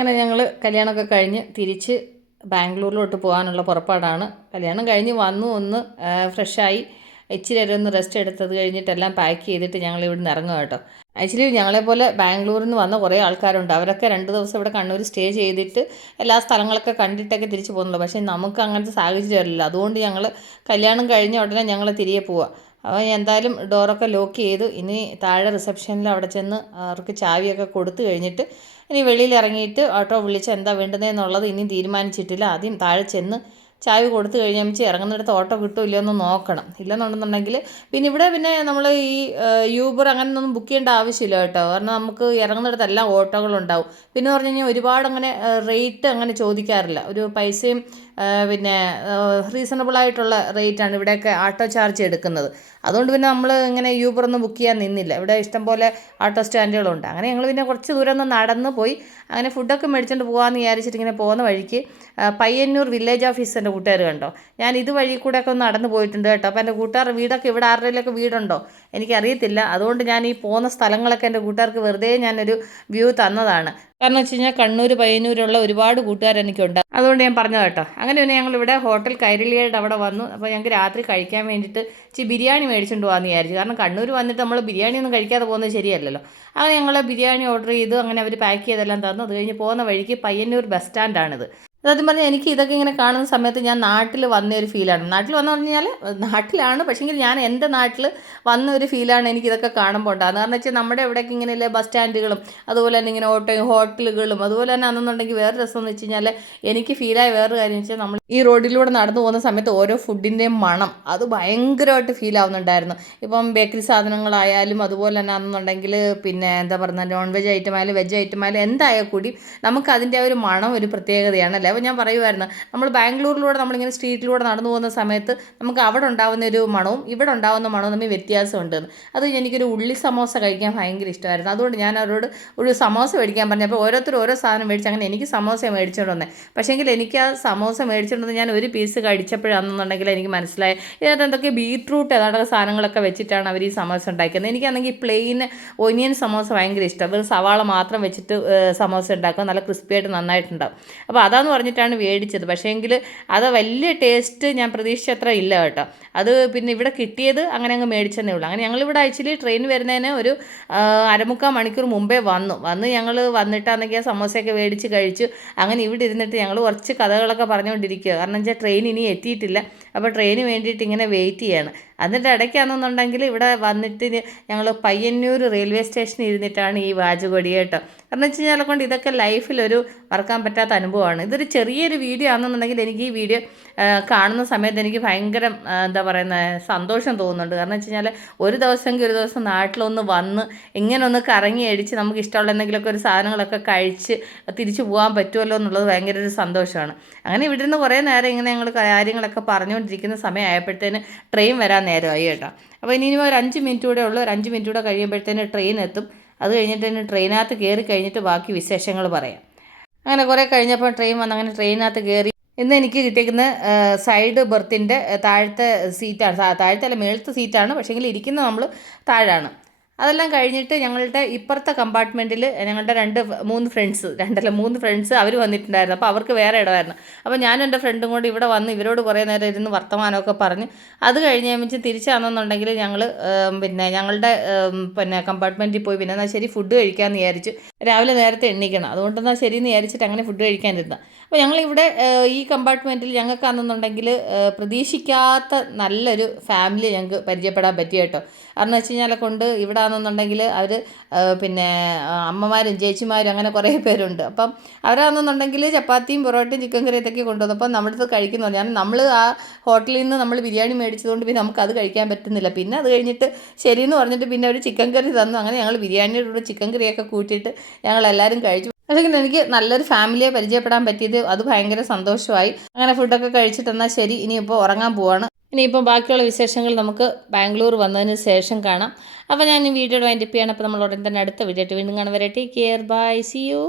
അങ്ങനെ ഞങ്ങൾ കല്യാണമൊക്കെ കഴിഞ്ഞ് തിരിച്ച് ബാംഗ്ലൂരിലോട്ട് പോകാനുള്ള പുറപ്പാടാണ്. കല്യാണം കഴിഞ്ഞ് വന്നു ഒന്ന് ഫ്രഷായി. ഇച്ചിരി നേരം ഒന്ന് റെസ്റ്റ് എടുത്തത് കഴിഞ്ഞിട്ടെല്ലാം പാക്ക് ചെയ്തിട്ട് ഞങ്ങൾ ഇവിടെ നിന്ന് ഇറങ്ങുക കേട്ടോ ആക്ച്വലി ഞങ്ങളെപ്പോലെ ബാംഗ്ലൂരിൽ നിന്ന് വന്ന കുറേ ആൾക്കാരുണ്ട്. അവരൊക്കെ രണ്ട് ദിവസം ഇവിടെ കണ്ണൂർ സ്റ്റേ ചെയ്തിട്ട് എല്ലാ സ്ഥലങ്ങളൊക്കെ കണ്ടിട്ടൊക്കെ തിരിച്ച് പോകുന്നുള്ളൂ. പക്ഷേ നമുക്ക് അങ്ങനത്തെ സാഹചര്യമല്ല അതുകൊണ്ട് ഞങ്ങൾ കല്യാണം കഴിഞ്ഞ ഉടനെ ഞങ്ങൾ തിരികെ പോവുക അപ്പോൾ എന്തായാലും ഡോറൊക്കെ ലോക്ക് ചെയ്തു. ഇനി താഴെ റിസപ്ഷനിൽ അവിടെ ചെന്ന് അവർക്ക് ചാവിയൊക്കെ കൊടുത്തു കഴിഞ്ഞിട്ട് ഇനി വെളിയിൽ ഇറങ്ങിയിട്ട് ഓട്ടോ വിളിച്ച് എന്താ വേണ്ടതെന്നുള്ളത് ഇനിയും തീരുമാനിച്ചിട്ടില്ല. ആദ്യം താഴെ ചെന്ന് ചായ കൊടുത്തു കഴിഞ്ഞാൽ ഇറങ്ങുന്നിടത്ത് ഓട്ടോ കിട്ടുമോ എന്ന് നോക്കണം. ഇല്ലെന്നുണ്ടെന്നുണ്ടെങ്കിൽ പിന്നെ ഇവിടെ പിന്നെ നമ്മൾ ഈ യൂബർ അങ്ങനെയൊന്നും ബുക്ക് ചെയ്യേണ്ട ആവശ്യമില്ല കേട്ടോ. കാരണം നമുക്ക് ഇറങ്ങുന്നിടത്തെല്ലാം ഓട്ടോകളുണ്ടാവും. പിന്നെ പറഞ്ഞു കഴിഞ്ഞാൽ ഒരുപാട് അങ്ങനെ റേറ്റ് അങ്ങനെ ചോദിക്കാറില്ല. ഒരു പൈസയും പിന്നെ റീസണബിൾ ആയിട്ടുള്ള റേറ്റാണ് ഇവിടെയൊക്കെ ആട്ടോ ചാർജ് എടുക്കുന്നത്. അതുകൊണ്ട് പിന്നെ നമ്മൾ ഇങ്ങനെ യൂബർ ഒന്നും ബുക്ക് ചെയ്യാൻ നിന്നില്ല. ഇവിടെ ഇഷ്ടംപോലെ ആട്ടോ സ്റ്റാൻഡുകളുണ്ട് അങ്ങനെ ഞങ്ങൾ പിന്നെ കുറച്ച് ദൂരം ഒന്ന് നടന്ന് പോയി. അങ്ങനെ ഫുഡൊക്കെ മേടിച്ചുകൊണ്ട് പോകാമെന്ന് വിചാരിച്ചിട്ട് ഇങ്ങനെ പോകുന്ന വഴിക്ക് പയ്യന്നൂർ വില്ലേജ് ഓഫീസറിന്റെ കൂട്ടുകാർ കണ്ടോ? ഞാൻ ഇത് വഴി കൂടെയൊക്കെ ഒന്ന് നടന്നു പോയിട്ടുണ്ട് കേട്ടോ. അപ്പോൾ എന്റെ കൂട്ടുകാരുടെ വീടൊക്കെ ഇവിടെ ആരുടെയൊക്കെ വീടുണ്ടോ? എനിക്കറിയത്തില്ല. അതുകൊണ്ട് ഞാൻ ഈ പോകുന്ന സ്ഥലങ്ങളൊക്കെ എന്റെ കൂട്ടുകാർക്ക് വെറുതെ ഞാനൊരു വ്യൂ തന്നതാണ്. കാരണം വെച്ച് കഴിഞ്ഞാൽ കണ്ണൂർ പയ്യന്നൂരുള്ള ഒരുപാട് കൂട്ടുകാർ എനിക്കുണ്ട്. അതുകൊണ്ട് ഞാൻ പറഞ്ഞു കേട്ടോ. അങ്ങനെ പിന്നെ ഞങ്ങളിവിടെ ഹോട്ടൽ കൈരളിയുടെ അവിടെ വന്നു. അപ്പോൾ ഞങ്ങൾക്ക് രാത്രി കഴിക്കാൻ വേണ്ടിയിട്ട് ഇച്ചിരി ബിരിയാണി മേടിച്ചുകൊണ്ട് പോകാമെന്ന് വിചാരിച്ചു. കാരണം കണ്ണൂർ വന്നിട്ട് നമ്മൾ ബിരിയാണി ഒന്നും കഴിക്കാതെ പോകുന്നത് ശരിയല്ലല്ലോ. അങ്ങനെ ഞങ്ങൾ ബിരിയാണി ഓർഡർ ചെയ്തു. അങ്ങനെ അവർ പാക്ക് ചെയ്തെല്ലാം തന്നു. അത് കഴിഞ്ഞ് പോകുന്ന വഴിക്ക് പയ്യന്നൂർ ബസ് സ്റ്റാൻഡാണിത്. സത്യം പറഞ്ഞാൽ എനിക്ക് ഇതൊക്കെ ഇങ്ങനെ കാണുന്ന സമയത്ത് ഞാൻ നാട്ടിൽ വന്ന ഒരു ഫീലാണ് നാട്ടിൽ വന്നു പറഞ്ഞാൽ നാട്ടിലാണ് പക്ഷേങ്കിൽ ഞാൻ എന്റെ നാട്ടിൽ വന്ന ഒരു ഫീലാണ് എനിക്ക് ഇതൊക്കെ കാണുമ്പോൾ ഉണ്ടാകുന്നത് കാരണം വെച്ചാൽ നമ്മുടെ ഇവിടേക്ക് ഇങ്ങനെയല്ലേ ബസ് സ്റ്റാൻഡുകളും അതുപോലെ തന്നെ ഇങ്ങനെ ഓട്ടോ ഹോട്ടലുകളും അതുപോലെ തന്നെ അന്നെന്നുണ്ടെങ്കിൽ വേറെ രസം എന്ന് വെച്ച് കഴിഞ്ഞാൽ എനിക്ക് ഫീലായ വേറൊരു കാര്യം വെച്ചാൽ നമ്മൾ ഈ റോഡിലൂടെ നടന്നു പോകുന്ന സമയത്ത് ഓരോ ഫുഡിന്റെയും മണം അത് ഭയങ്കരമായിട്ട് ഫീൽ ആവുന്നുണ്ടായിരുന്നു. ഇപ്പം ബേക്കറി സാധനങ്ങളായാലും അതുപോലെ തന്നെ അന്നെന്നുണ്ടെങ്കിൽ പിന്നെ എന്താ പറയുക നോൺ വെജ് ഐറ്റം ആയാലും വെജ് ഐറ്റം ആയാലും എന്തായാൽ കൂടി നമുക്ക് അതിന്റെ ആ ഒരു മണം ഒരു പ്രത്യേകതയാണ്. അപ്പോൾ ഞാൻ പറയുമായിരുന്നു നമ്മൾ ബാംഗ്ലൂരിലൂടെ നമ്മളിങ്ങനെ സ്ട്രീറ്റിലൂടെ നടന്നു പോകുന്ന സമയത്ത് നമുക്ക് അവിടെ ഉണ്ടാകുന്ന ഒരു മണവും ഇവിടെ ഉണ്ടാകുന്ന മണവും തമ്മിൽ വ്യത്യാസമുണ്ട്. അത് എനിക്കൊരു ഉള്ളി സമോസ കഴിക്കാൻ ഭയങ്കര ഇഷ്ടമായിരുന്നു. അതുകൊണ്ട് ഞാൻ അവരോട് ഒരു സമോസ മേടിക്കാൻ പറഞ്ഞപ്പോൾ ഓരോരുത്തർ ഓരോ സാധനം മേടിച്ച് അങ്ങനെ എനിക്ക് സമോസ മേടിച്ചുകൊണ്ട് വന്നേ. പക്ഷേങ്കിൽ എനിക്ക് ആ സമോസ മേടിച്ചുകൊണ്ട് ഞാൻ ഒരു പീസ് കഴിച്ചപ്പോഴാണെന്നുണ്ടെങ്കിൽ എനിക്ക് മനസ്സിലായി. ഇതിനകത്ത് എന്തൊക്കെ ബീട്രൂട്ട് ഏതാണ്ട് സാധനങ്ങളൊക്കെ വെച്ചിട്ടാണ് അവർ ഈ സമോസ ഉണ്ടാക്കുന്നത്. എനിക്കാണെങ്കിൽ പ്ലെയിൻ ഒനിയൻ സമോസ ഭയങ്കര ഇഷ്ടം. വെറും സവാള മാത്രം വെച്ചിട്ട് സമോസ ഉണ്ടാക്കുക. നല്ല ക്രിസ്പിയായിട്ട് നന്നായിട്ടുണ്ടാവും. അപ്പോൾ അതാന്ന് പറഞ്ഞിട്ടാണ് മേടിച്ചത് പക്ഷേങ്കിൽ അത് വലിയ ടേസ്റ്റ് ഞാൻ പ്രതീക്ഷിച്ച അത്ര ഇല്ല കേട്ടോ. അത് പിന്നെ ഇവിടെ കിട്ടിയത് അങ്ങനെ അങ്ങ് മേടിച്ചതേ ഉള്ളൂ. അങ്ങനെ ഞങ്ങളിവിടെ ആക്ച്വലി ട്രെയിൻ വരുന്നതിന് ഒരു അരമുക്കാൽ മണിക്കൂർ മുമ്പേ വന്നു. വന്ന് ഞങ്ങൾ വന്നിട്ടാണെങ്കിൽ ആ സമോസയൊക്കെ മേടിച്ച് കഴിച്ചു. അങ്ങനെ ഇവിടെ ഇരുന്നിട്ട് ഞങ്ങൾ കുറച്ച് കഥകളൊക്കെ പറഞ്ഞുകൊണ്ടിരിക്കുക കാരണം വെച്ചാൽ ട്രെയിൻ ഇനി എത്തിയിട്ടില്ല. അപ്പോൾ ട്രെയിന് വേണ്ടിയിട്ട് ഇങ്ങനെ വെയിറ്റ് ചെയ്യാണ്. അതിന്റെ ഇടയ്ക്കാണെന്നുണ്ടെങ്കിൽ ഇവിടെ വന്നിട്ട് ഞങ്ങൾ പയ്യന്നൂർ റെയിൽവേ സ്റ്റേഷനിൽ ഇരുന്നിട്ടാണ് ഈ വാജുകൊടി കേട്ടോ. കാരണം വെച്ച് കഴിഞ്ഞാൽ കൊണ്ട് ഇതൊക്കെ ലൈഫിലൊരു മറക്കാൻ പറ്റാത്ത അനുഭവമാണ്. ഇതൊരു ചെറിയൊരു വീഡിയോ ആണെന്നുണ്ടെങ്കിൽ എനിക്ക് ഈ വീഡിയോ കാണുന്ന സമയത്ത് എനിക്ക് ഭയങ്കര എന്താ പറയുന്ന സന്തോഷം തോന്നുന്നുണ്ട്. കാരണം വെച്ച് കഴിഞ്ഞാൽ ഒരു ദിവസമെങ്കിൽ ഒരു ദിവസം നാട്ടിലൊന്ന് വന്ന് ഇങ്ങനെ ഒന്ന് കറങ്ങി അടിച്ച് നമുക്ക് ഇഷ്ടമുള്ള എന്തെങ്കിലുമൊക്കെ ഒരു സാധനങ്ങളൊക്കെ കഴിച്ച് തിരിച്ചു പോകാൻ പറ്റുമല്ലോ എന്നുള്ളത് ഭയങ്കര ഒരു സന്തോഷമാണ്. അങ്ങനെ ഇവിടെ നിന്ന് കുറേ നേരം ഇങ്ങനെ ഞങ്ങൾ കാര്യങ്ങളൊക്കെ പറഞ്ഞുകൊണ്ടിരിക്കുന്ന സമയമായപ്പോഴത്തേന് ട്രെയിൻ വരാൻ നേരമായി കേട്ടോ. അപ്പോൾ ഇനി ഒരു അഞ്ച് മിനിറ്റ് കൂടെ ഉള്ളൂ. ഒരു അഞ്ച് മിനിറ്റ് കൂടെ കഴിയുമ്പോഴത്തേന് ട്രെയിൻ എത്തും. അത് കഴിഞ്ഞിട്ട് തന്നെ ട്രെയിനകത്ത് കയറി കഴിഞ്ഞിട്ട് ബാക്കി വിശേഷങ്ങൾ പറയാം. അങ്ങനെ കുറേ കഴിഞ്ഞപ്പോൾ ട്രെയിൻ വന്ന് അങ്ങനെ ട്രെയിനകത്ത് കയറി. ഇന്ന് എനിക്ക് കിട്ടിയിരിക്കുന്ന സൈഡ് ബെർത്തിന്റെ താഴത്തെ സീറ്റാണ് താഴത്തെ അല്ല മേളത്തെ സീറ്റാണ് പക്ഷേങ്കിൽ ഇരിക്കുന്നത് നമ്മൾ താഴാണ്. അതെല്ലാം കഴിഞ്ഞിട്ട് ഞങ്ങളുടെ ഇപ്പുറത്തെ കമ്പാർട്ട്മെന്റിൽ ഞങ്ങളുടെ രണ്ട് മൂന്ന് ഫ്രണ്ട്സ് രണ്ടല്ല മൂന്ന് ഫ്രണ്ട്സ് അവർ വന്നിട്ടുണ്ടായിരുന്നു. അപ്പോൾ അവർക്ക് വേറെ ഇടമായിരുന്നു. അപ്പോൾ ഞാനും എന്റെ ഫ്രണ്ടും കൂടി ഇവിടെ വന്ന് ഇവരോട് കുറേ നേരം ഇരുന്ന് വർത്തമാനമൊക്കെ പറഞ്ഞ് അത് കഴിഞ്ഞ് വെച്ച് തിരിച്ചാണെന്നുണ്ടെങ്കിൽ ഞങ്ങൾ പിന്നെ ഞങ്ങളുടെ പിന്നെ കമ്പാർട്ട്മെന്റിൽ പോയി പിന്നെ എന്നാൽ ശരി ഫുഡ് കഴിക്കാമെന്ന് വിചാരിച്ചു രാവിലെ നേരത്തെ എണ്ണിക്കണം അതുകൊണ്ടെന്നാൽ ശരി എന്ന് വിചാരിച്ചിട്ട് അങ്ങനെ ഫുഡ് കഴിക്കാനിരുന്ന. അപ്പോൾ ഞങ്ങളിവിടെ ഈ കമ്പാർട്ട്മെന്റിൽ ഞങ്ങൾക്കാണെന്നുണ്ടെങ്കിൽ പ്രതീക്ഷിക്കാത്ത നല്ലൊരു ഫാമിലി ഞങ്ങൾക്ക് പരിചയപ്പെടാൻ പറ്റിയ കേട്ടോ. കാരണം വെച്ച് കഴിഞ്ഞാൽ കൊണ്ട് ഇവിടെ ആണെന്നുണ്ടെങ്കിൽ അവർ പിന്നെ അമ്മമാരും ചേച്ചിമാരും അങ്ങനെ കുറേ പേരുണ്ട്. അപ്പം അവരാണെന്നുണ്ടെങ്കിൽ ചപ്പാത്തിയും പൊറോട്ടയും ചിക്കൻ കറി ഇതൊക്കെ കൊണ്ടുവന്നു അപ്പം നമ്മുടെ അടുത്ത് കഴിക്കുന്നു. ഞാൻ നമ്മൾ ആ ഹോട്ടലിൽ നിന്ന് നമ്മൾ ബിരിയാണി മേടിച്ചതുകൊണ്ട് പിന്നെ നമുക്ക് അത് കഴിക്കാൻ പറ്റുന്നില്ല. പിന്നെ അത് കഴിഞ്ഞിട്ട് ശരിയെന്ന് പറഞ്ഞിട്ട് പിന്നെ അവർ ചിക്കൻ കറി തന്നു. അങ്ങനെ ഞങ്ങൾ ബിരിയാണിയുടെ കൂടെ ചിക്കൻ കറിയൊക്കെ കൂട്ടിയിട്ട് ഞങ്ങൾ എല്ലാവരും കഴിച്ചു. അല്ലെങ്കിൽ എനിക്ക് നല്ലൊരു ഫാമിലിയെ പരിചയപ്പെടാൻ പറ്റിയത് അത് ഭയങ്കര സന്തോഷമായി. അങ്ങനെ ഫുഡൊക്കെ കഴിച്ചിട്ട് എന്നാൽ ശരി ഇനിയിപ്പോൾ ഉറങ്ങാൻ പോവാണ്. ഇനിയിപ്പോൾ ബാക്കിയുള്ള വിശേഷങ്ങൾ നമുക്ക് ബാംഗ്ലൂർ വന്നതിന് ശേഷം കാണാം. അപ്പോൾ ഞാൻ ഈ വീഡിയോ വൈൻഡപ്പ് ചെയ്യണം അപ്പോൾ നമ്മൾ ഉടൻ തന്നെ അടുത്ത വീഡിയോ ആയിട്ട് വീണ്ടും കാണുവരെ take care bye see you